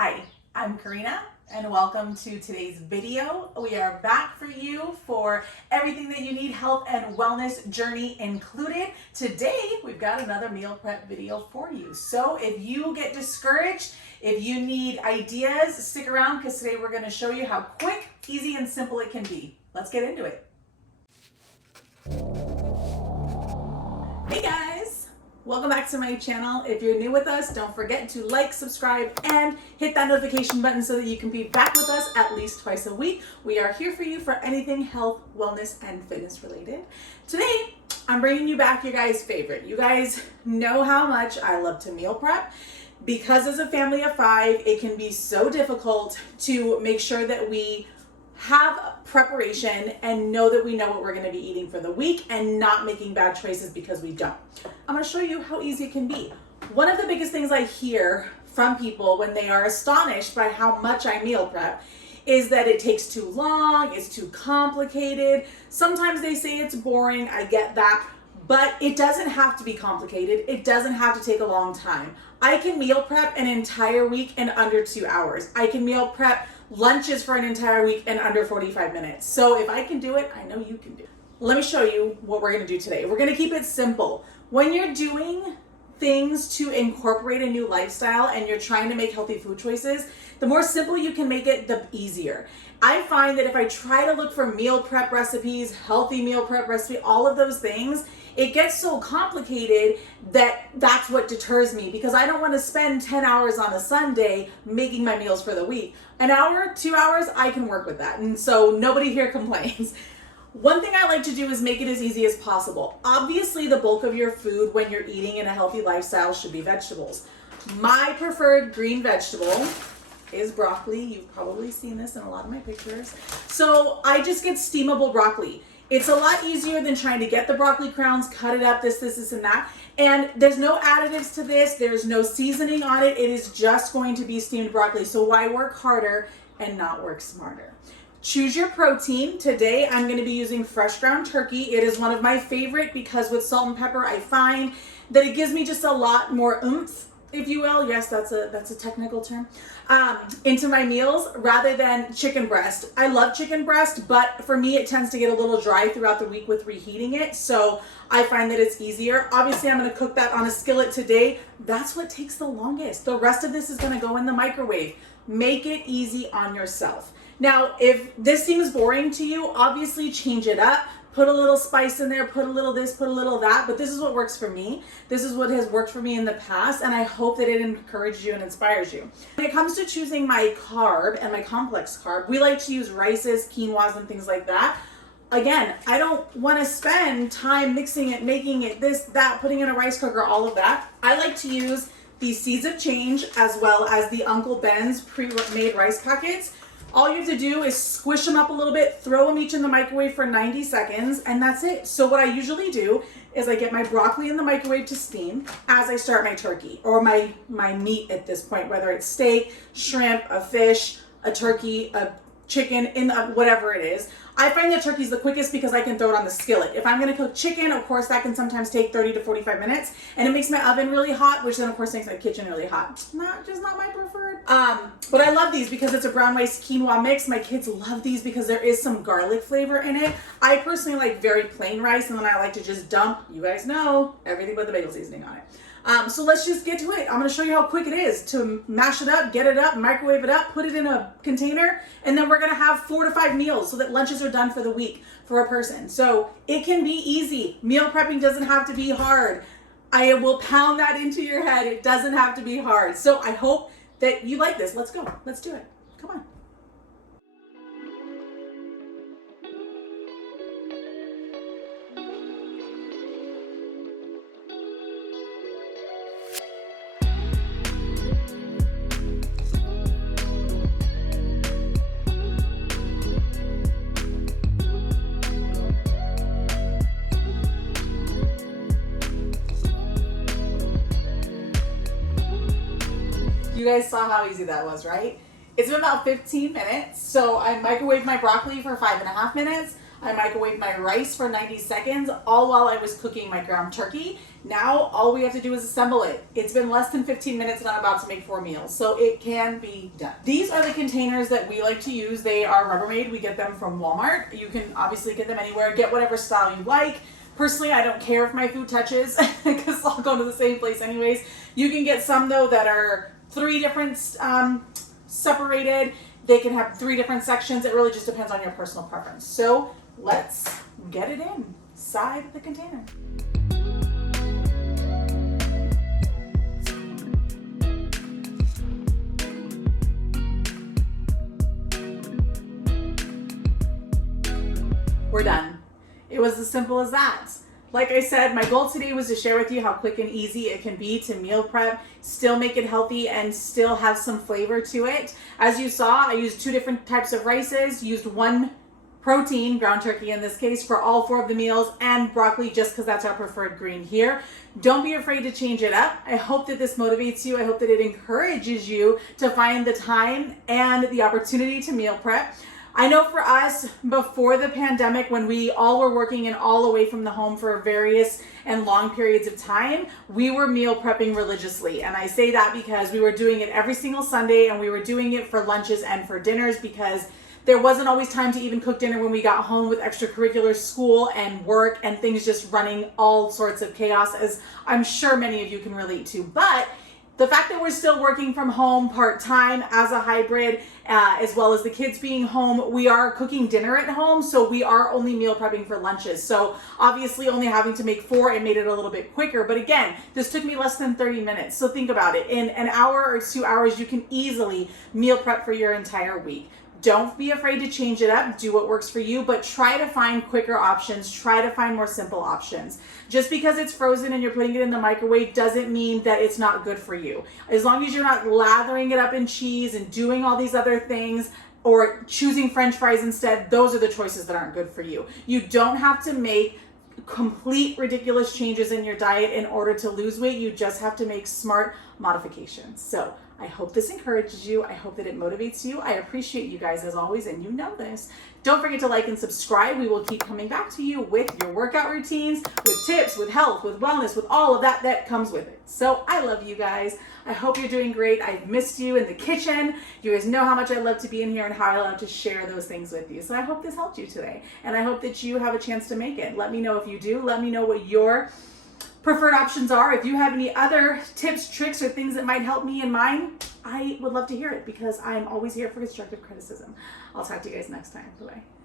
Hi, I'm Karina and welcome to today's video. We are back for you for everything that you need, health and wellness journey included. Today, we've got another meal prep video for you. So if you get discouraged, if you need ideas, stick around because today we're going to show you how quick, easy, and simple it can be. Let's get into it. Hey guys! Welcome back to my channel. If you're new with us, don't forget to like, subscribe, and hit that notification button so that you can be back with us at least twice a week. We are here for you for anything health, wellness, and fitness related. Today, I'm bringing you back your guys' favorite. You guys know how much I love to meal prep. Because as a family of 5, it can be so difficult to make sure that we have preparation and know that we know what we're going to be eating for the week and not making bad choices because we don't. I'm going to show you how easy it can be. One of the biggest things I hear from people when they are astonished by how much I meal prep is that it takes too long, it's too complicated. Sometimes they say it's boring, I get that, but it doesn't have to be complicated. It doesn't have to take a long time. I can meal prep an entire week in under 2 hours. I can meal prep lunches for an entire week in under 45 minutes. So if I can do it, I know you can do it. Let me show you what we're gonna do today. We're gonna keep it simple. When you're doing things to incorporate a new lifestyle and you're trying to make healthy food choices, the more simple you can make it, the easier. I find that if I try to look for meal prep recipes, healthy meal prep recipe, all of those things, it gets so complicated that that's what deters me because I don't want to spend 10 hours on a Sunday making my meals for the week. An hour, 2 hours, I can work with that. And so nobody here complains. One thing I like to do is make it as easy as possible. Obviously, the bulk of your food when you're eating in a healthy lifestyle should be vegetables. My preferred green vegetable is broccoli. You've probably seen this in a lot of my pictures. So I just get steamable broccoli. It's a lot easier than trying to get the broccoli crowns, cut it up, this, and that. And there's no additives to this. There's no seasoning on it. It is just going to be steamed broccoli. So why work harder and not work smarter? Choose your protein. Today, I'm going to be using fresh ground turkey. It is one of my favorite because with salt and pepper, I find that it gives me just a lot more oomph, if you will. Yes, that's a technical term. Into my meals rather than chicken breast. I love chicken breast, but for me, it tends to get a little dry throughout the week with reheating it. So I find that it's easier. Obviously, I'm going to cook that on a skillet today. That's what takes the longest. The rest of this is going to go in the microwave. Make it easy on yourself. Now, if this seems boring to you, obviously change it up. Put a little spice in there, put a little this, put a little that, but this is what works for me. This is what has worked for me in the past, and I hope that it encourages you and inspires you. When it comes to choosing my carb and my complex carb, we like to use rices, quinoas, and things like that. Again, I don't want to spend time mixing it, making it this, that, putting in a rice cooker, all of that. I like to use the Seeds of Change as well as the Uncle Ben's pre-made rice packets. All you have to do is squish them up a little bit, throw them each in the microwave for 90 seconds, and that's it. So what I usually do is I get my broccoli in the microwave to steam as I start my turkey or my meat at this point, whether it's steak, shrimp, a fish, a turkey, a chicken, whatever it is. I find that turkey's the quickest because I can throw it on the skillet. If I'm going to cook chicken, of course, that can sometimes take 30 to 45 minutes, and it makes my oven really hot, which then, of course, makes my kitchen really hot. Just not my preferred. But I love these because it's a brown rice quinoa mix. My kids love these because there is some garlic flavor in it. I personally like very plain rice, and then I like to just dump, you guys know, everything but the bagel seasoning on it. So let's just get to it. I'm going to show you how quick it is to mash it up, get it up, microwave it up, put it in a container, and then we're going to have 4 to 5 meals so that lunches are done for the week for a person. So it can be easy. Meal prepping doesn't have to be hard. I will pound that into your head. It doesn't have to be hard. So I hope that you like this. Let's go. Let's do it. Come on. You guys saw how easy that was, right? It's been about 15 minutes. So I microwaved my broccoli for 5.5 minutes. I microwaved my rice for 90 seconds, all while I was cooking my ground turkey. Now, all we have to do is assemble it. It's been less than 15 minutes and I'm about to make 4 meals, so it can be done. These are the containers that we like to use. They are Rubbermaid. We get them from Walmart. You can obviously get them anywhere. Get whatever style you like. Personally, I don't care if my food touches because I'll go to the same place anyways. You can get some though that are 3 different separated. They can have 3 different sections. It really just depends on your personal preference. So let's get it inside the container. We're done. It was as simple as that. Like I said, my goal today was to share with you how quick and easy it can be to meal prep, still make it healthy, and still have some flavor to it. As you saw, I used 2 different types of rices, used 1 protein, ground turkey in this case, for all 4 of the meals, and broccoli just because that's our preferred green here. Don't be afraid to change it up. I hope that this motivates you. I hope that it encourages you to find the time and the opportunity to meal prep. I know for us, before the pandemic, when we all were working and all away from the home for various and long periods of time, we were meal prepping religiously. And I say that because we were doing it every single Sunday, and we were doing it for lunches and for dinners because there wasn't always time to even cook dinner when we got home with extracurricular school and work and things just running all sorts of chaos, as I'm sure many of you can relate to. But the fact that we're still working from home part-time as a hybrid, as well as the kids being home, we are cooking dinner at home, so we are only meal prepping for lunches. So obviously only having to make 4, it made it a little bit quicker. But again, this took me less than 30 minutes. So think about it. In an hour or 2 hours, you can easily meal prep for your entire week. Don't be afraid to change it up. Do what works for you, but try to find quicker options. Try to find more simple options. Just because it's frozen and you're putting it in the microwave doesn't mean that it's not good for you. As long as you're not lathering it up in cheese and doing all these other things, or choosing French fries instead, those are the choices that aren't good for you. You don't have to make complete ridiculous changes in your diet in order to lose weight. You just have to make smart modifications. So I hope this encourages you. I hope that it motivates you. I appreciate you guys as always, and you know this. Don't forget to like and subscribe. We will keep coming back to you with your workout routines, with tips, with health, with wellness, with all of that that comes with it. So I love you guys. I hope you're doing great. I've missed you in the kitchen. You guys know how much I love to be in here and how I love to share those things with you. So I hope this helped you today, and I hope that you have a chance to make it. Let me know if you do. Let me know what your preferred options are. If you have any other tips, tricks, or things that might help me and mine, I would love to hear it because I'm always here for constructive criticism. I'll talk to you guys next time. Bye-bye.